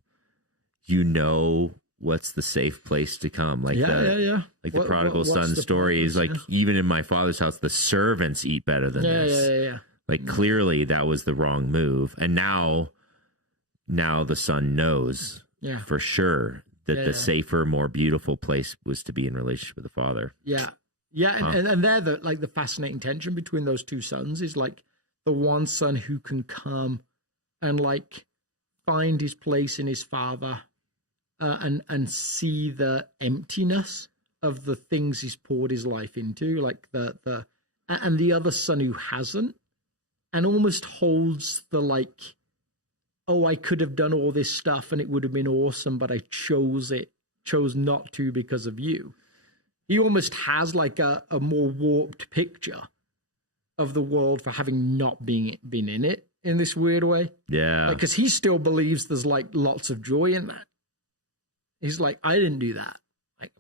you know what's the safe place to come. Like Like the prodigal son story is like, even in my father's house, the servants eat better than this. Yeah. Like clearly that was the wrong move. And now now the son knows for sure that the safer, more beautiful place was to be in relationship with the father. Yeah. And there, the fascinating tension between those two sons is like the one son who can come and like find his place in his father, and see the emptiness of the things he's poured his life into, like and the other son who hasn't, and almost holds the like, oh, I could have done all this stuff and it would have been awesome, but I chose not to because of you. He almost has like a more warped picture of the world for having not been in it in this weird way. Yeah. Because he still believes there's like lots of joy in that. He's like, I didn't do that. Like,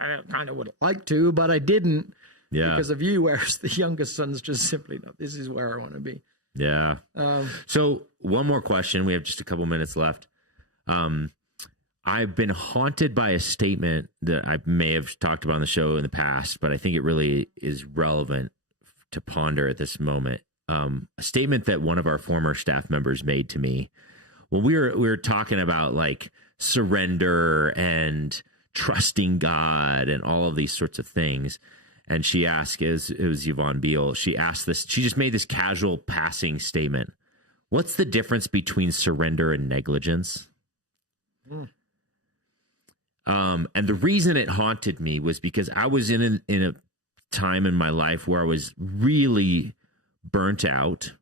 I kind of would have liked to, but I didn't because of you. Whereas the younger son's just simply, no, this is where I want to be. Yeah. So one more question. We have just a couple minutes left. I've been haunted by a statement that I may have talked about on the show in the past, but I think it really is relevant to ponder at this moment. A statement that one of our former staff members made to me when we were talking about like surrender and trusting God and all of these sorts of things. And she asked, it was Yvonne Beale. She asked this, she just made this casual passing statement. What's the difference between surrender and negligence? And the reason it haunted me was because I was in a time in my life where I was really burnt out.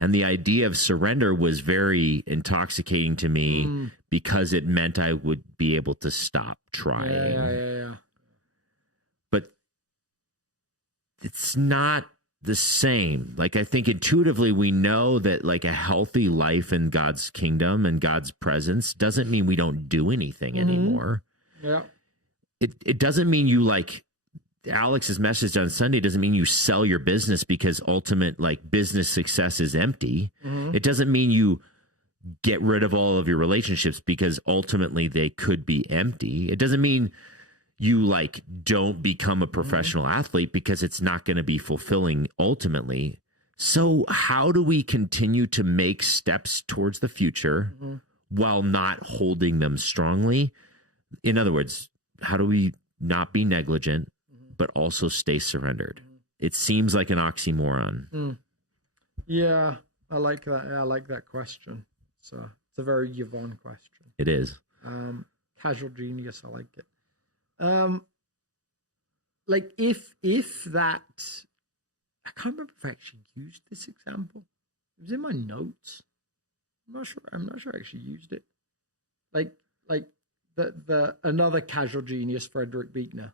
And the idea of surrender was very intoxicating to me because it meant I would be able to stop trying. Yeah. But it's not the same. Like, I think intuitively we know that like a healthy life in God's kingdom and God's presence doesn't mean we don't do anything anymore. Yeah. It doesn't mean you like Alex's message on Sunday doesn't mean you sell your business because ultimate like business success is empty. It doesn't mean you get rid of all of your relationships because ultimately they could be empty. It doesn't mean you like don't become a professional athlete because it's not going to be fulfilling ultimately. So how do we continue to make steps towards the future while not holding them strongly? In other words, how do we not be negligent, but also stay surrendered? It seems like an oxymoron. Yeah, I like that. I like that question. It's a very Yvonne question. It is. Casual genius. I like it. Like if that, I can't remember if I actually used this example. It was in my notes. I'm not sure I actually used it. Like the another casual genius, Frederick Buechner,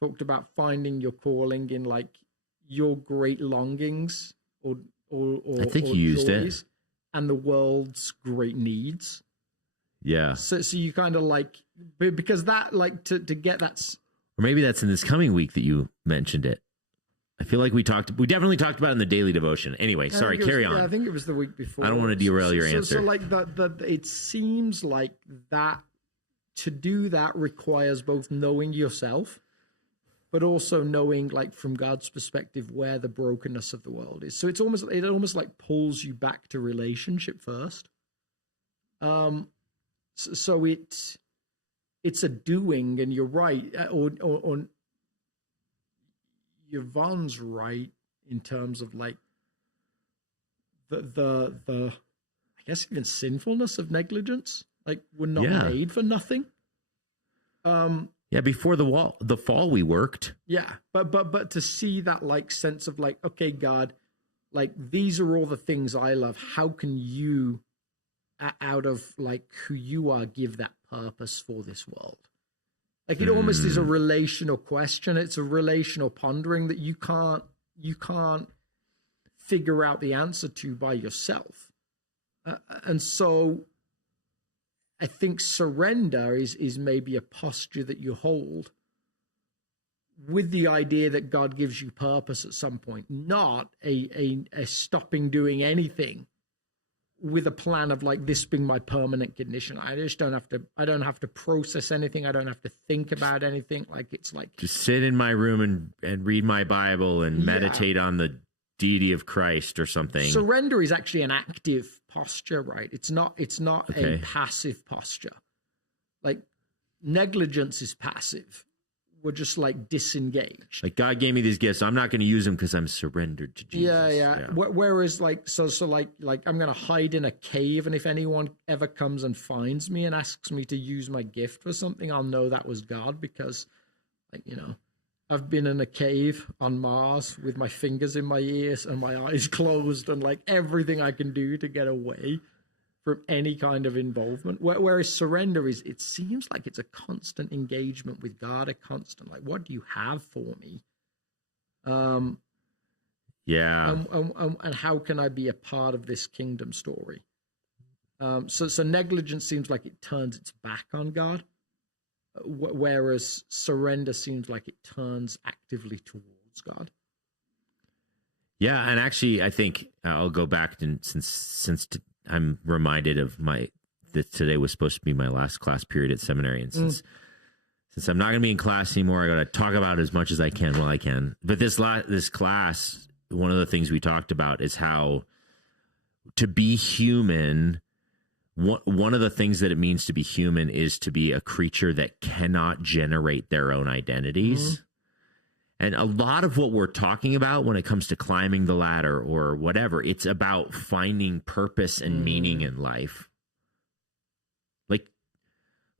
talked about finding your calling in like your great longings or I think you used it, and the world's great needs. Yeah. So you kind of like, because that like to get that, or maybe that's in this coming week that you mentioned it. I feel like we definitely talked about it in the daily devotion. Anyway, sorry, carry on. Yeah, I think it was the week before. I don't want to derail your answer. So like it seems like that to do that requires both knowing yourself, but also knowing like from God's perspective where the brokenness of the world is. So it almost like pulls you back to relationship first. So it's a doing, and you're right, or Yvonne's right in terms of like the I guess even sinfulness of negligence. Like we're not made for nothing. Yeah, before the fall we worked. Yeah, but to see that like sense of like, okay, God, like these are all the things I love. How can you, out of like who you are, give that purpose for this world? Like it almost is a relational question. It's a relational pondering that you can't figure out the answer to by yourself. And so I think surrender is maybe a posture that you hold with the idea that God gives you purpose at some point, not a stopping doing anything with a plan of like this being my permanent condition. I don't have to process anything. I don't have to think about anything. Like it's like just sit in my room and read my Bible and meditate on the deity of Christ or something. Surrender is actually an active posture, right? It's not a passive posture. Like negligence is passive. We're just like disengaged. Like God gave me these gifts. I'm not going to use them because I'm surrendered to Jesus. Yeah. Whereas like, so like I'm going to hide in a cave. And if anyone ever comes and finds me and asks me to use my gift for something, I'll know that was God because like, I've been in a cave on Mars with my fingers in my ears and my eyes closed and like everything I can do to get away from any kind of involvement. Whereas surrender is, it seems like it's a constant engagement with God, a constant, like, what do you have for me? And how can I be a part of this kingdom story? So negligence seems like it turns its back on God, whereas surrender seems like it turns actively towards God. Yeah, and actually, I think I'll go back and since I'm reminded of that today was supposed to be my last class period at seminary, and since I'm not going to be in class anymore, I got to talk about as much as I can while I can. But this class, one of the things we talked about is how to be human. One of the things that it means to be human is to be a creature that cannot generate their own identities. And a lot of what we're talking about when it comes to climbing the ladder or whatever, it's about finding purpose and meaning in life. Like,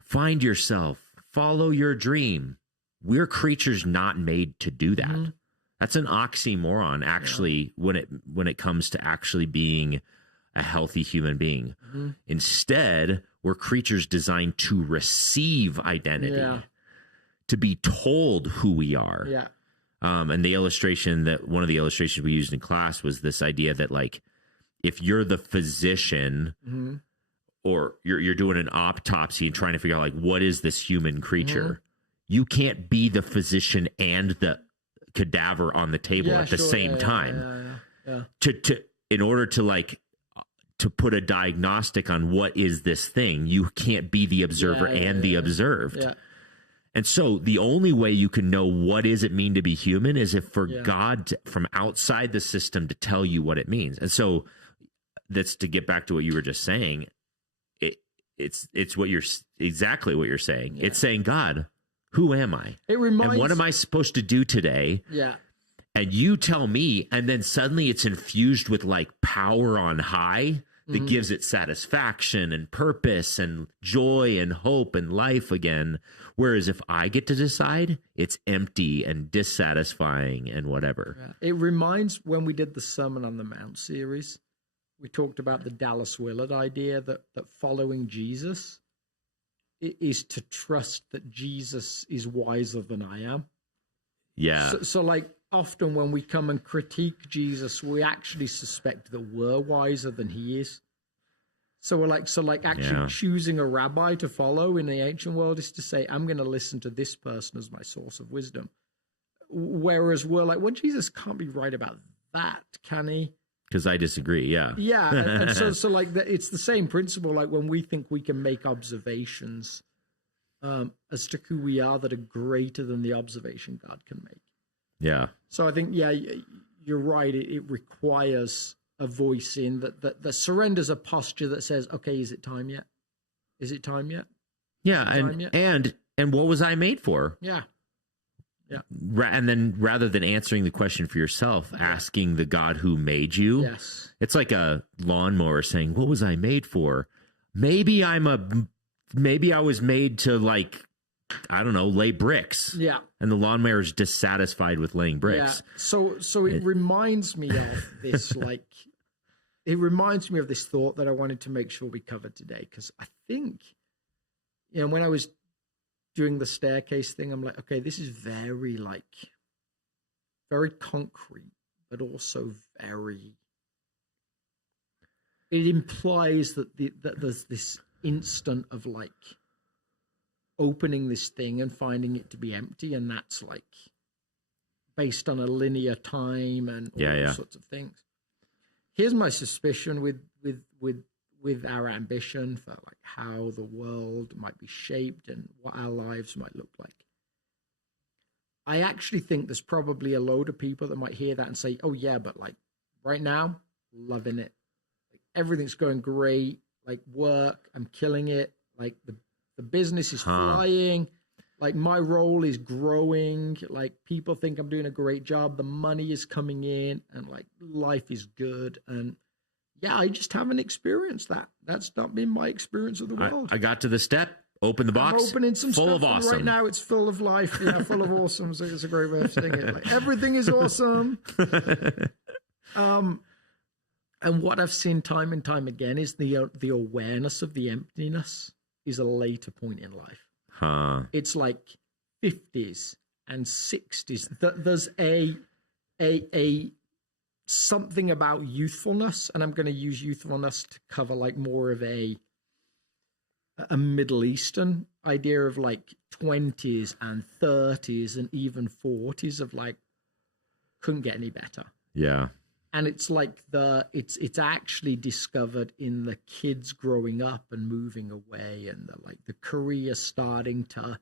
find yourself, follow your dream. We're creatures not made to do that. That's an oxymoron, actually, when it comes to actually being a healthy human being. Instead, we're creatures designed to receive identity, to be told who we are. And one of the illustrations we used in class was this idea that, like, if you're the physician or you're doing an autopsy and trying to figure out, like, what is this human creature, you can't be the physician and the cadaver on the table at the same time. In order to put a diagnostic on what is this thing, you can't be the observer and the observed. And so the only way you can know what does it mean to be human is if for God from outside the system to tell you what it means. And so that's to get back to what you were just saying. It's exactly what you're saying. It's saying, God, who am I? And what am I supposed to do today? And you tell me, and then suddenly it's infused with like power on high that gives it satisfaction and purpose and joy and hope and life again. Whereas if I get to decide, it's empty and dissatisfying and whatever. It reminds when we did the Sermon on the Mount series, we talked about the Dallas Willard idea that following Jesus is to trust that Jesus is wiser than I am. So like often when we come and critique Jesus, we actually suspect that we're wiser than he is. So we're like actually choosing a rabbi to follow in the ancient world is to say, I'm going to listen to this person as my source of wisdom. Whereas we're like, well, Jesus can't be right about that, can he? Because I disagree, and so like it's the same principle. Like when we think we can make observations as to who we are that are greater than the observation God can make. So I think you're right. It requires a voice in that surrenders a posture that says, okay, is it time yet? Is it time yet? And what was I made for? And then rather than answering the question for yourself, asking the God who made you. It's like a lawnmower saying, what was I made for? Maybe I was made to, like, I don't know, lay bricks. And the lawnmower is dissatisfied with laying bricks. So it reminds me of this, like, it reminds me of this thought that I wanted to make sure we covered today. Because I think, when I was doing the staircase thing, I'm like, okay, this is very concrete, but also it implies that there's this instant of like opening this thing and finding it to be empty, and that's like based on a linear time and all sorts of things. Here's my suspicion with our ambition for like how the world might be shaped and what our lives might look like. I actually think there's probably a load of people that might hear that and say, oh yeah, but like right now, loving it. Like, everything's going great. Like, work, I'm killing it. Like, the business is flying. Like, my role is growing. Like, people think I'm doing a great job. The money is coming in, and like, life is good. And yeah, I just haven't experienced that. That's not been my experience of the world. I got to the step, open the box, I'm opening some full stuff of awesome. right now. It's full of life, full of awesome. So it's a great way of saying it. Like, everything is awesome. And what I've seen time and time again is the awareness of the emptiness is a later point in life. It's like 50s and 60s. There's a something about youthfulness, and I'm going to use youthfulness to cover like more of a Middle Eastern idea of like 20s and 30s and even 40s of like couldn't get any better. Yeah. And it's like it's actually discovered in the kids growing up and moving away, and the career starting to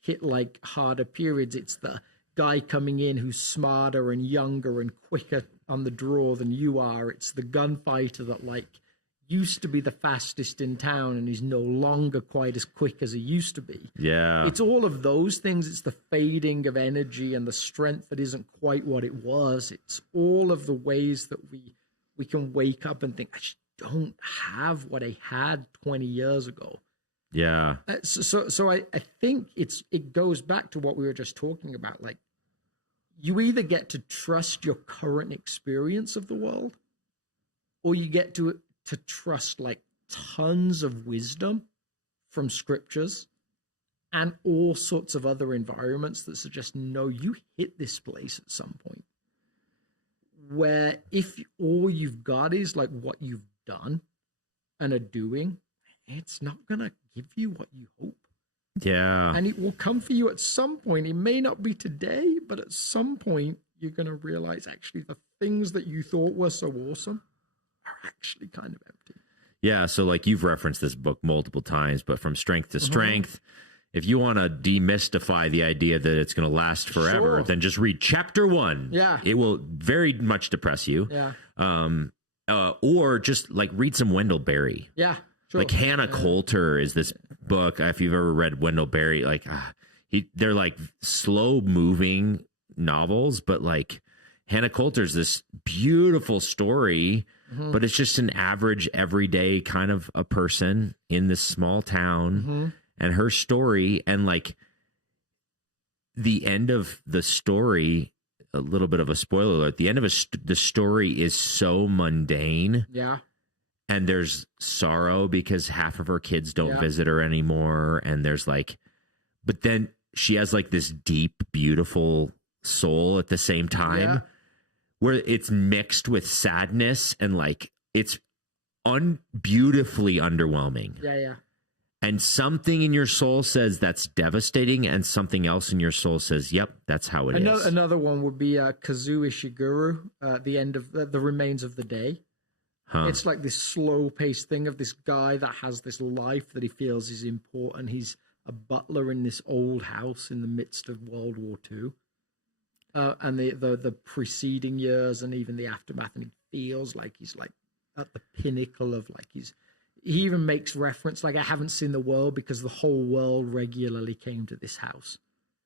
hit like harder periods. It's the guy coming in who's smarter and younger and quicker on the draw than you are. It's the gunfighter that like used to be the fastest in town and is no longer quite as quick as he used to be. Yeah. It's all of those things. It's the fading of energy and the strength that isn't quite what it was. It's all of the ways that we can wake up and think, I just don't have what I had 20 years ago. Yeah. So I think it goes back to what we were just talking about. Like, you either get to trust your current experience of the world, or you get to trust like tons of wisdom from scriptures and all sorts of other environments that suggest, no, you hit this place at some point where if all you've got is like what you've done and are doing, it's not going to give you what you hope. Yeah. And it will come for you at some point. It may not be today, but at some point you're going to realize actually the things that you thought were so awesome are actually kind of empty. Yeah, so like you've referenced this book multiple times, but From Strength to Strength, if you want to demystify the idea that it's going to last forever, then just read chapter 1. Yeah. It will very much depress you. Yeah. Or just like read some Wendell Berry. Yeah. Sure. Like Hannah Coulter is this book. If you've ever read Wendell Berry, like they're like slow moving novels, but like Hannah Coulter's this beautiful story, but it's just an average, everyday kind of a person in this small town and her story. And like the end of the story, a little bit of a spoiler alert, the end of the story is so mundane. Yeah. And there's sorrow because half of her kids don't visit her anymore. And there's like, but then she has like this deep, beautiful soul at the same time where it's mixed with sadness and like it's beautifully underwhelming. Yeah, yeah. And something in your soul says that's devastating, and something else in your soul says, yep, that's how it is. Another one would be Kazuo Ishiguro, the end of the remains of the day. It's like this slow-paced thing of this guy that has this life that he feels is important. He's a butler in this old house in the midst of World War II. And the preceding years and even the aftermath, and he feels like he's like at the pinnacle of like he even makes reference like, I haven't seen the world because the whole world regularly came to this house.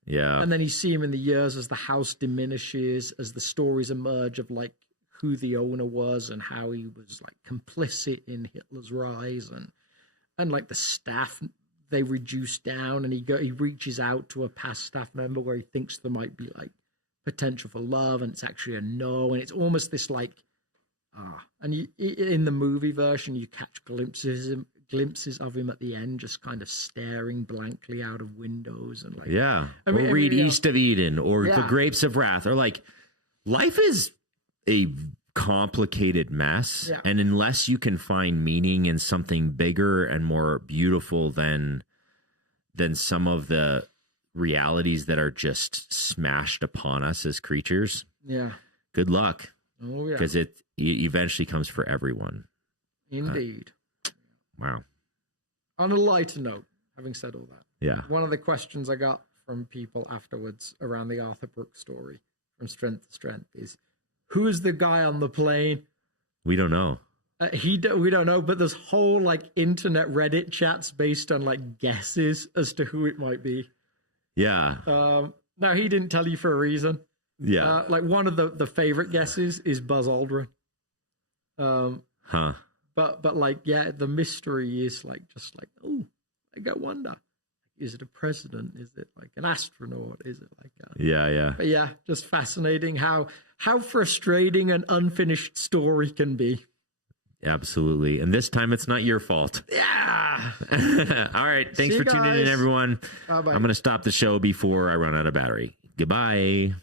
Yeah. And then you see him in the years as the house diminishes, as the stories emerge of like who the owner was and how he was like complicit in Hitler's rise, and like the staff, they reduce down, and he reaches out to a past staff member where he thinks there might be like potential for love, and it's actually a no, and it's almost this like and in the movie version you catch glimpses of him at the end just kind of staring blankly out of windows and like read East of Eden or The Grapes of Wrath, or like life is a complicated mess, and unless you can find meaning in something bigger and more beautiful than some of the realities that are just smashed upon us as creatures, good luck. Because it eventually comes for everyone. Indeed. Wow. On a lighter note, having said all that, one of the questions I got from people afterwards around the Arthur Brooks story, From Strength to Strength, is who is the guy on the plane? We don't know. We don't know, but there's whole like internet Reddit chats based on like guesses as to who it might be. Yeah. Now he didn't tell you for a reason. Yeah. Like one of the favorite guesses is Buzz Aldrin. But like, yeah, the mystery is like, just like, oh, I wonder. Is it a president? Is it like an astronaut? Is it like yeah. But yeah, just fascinating how frustrating an unfinished story can be. Absolutely. And this time it's not your fault. Yeah. All right. Thanks for tuning in, everyone. Bye-bye. I'm going to stop the show before I run out of battery. Goodbye.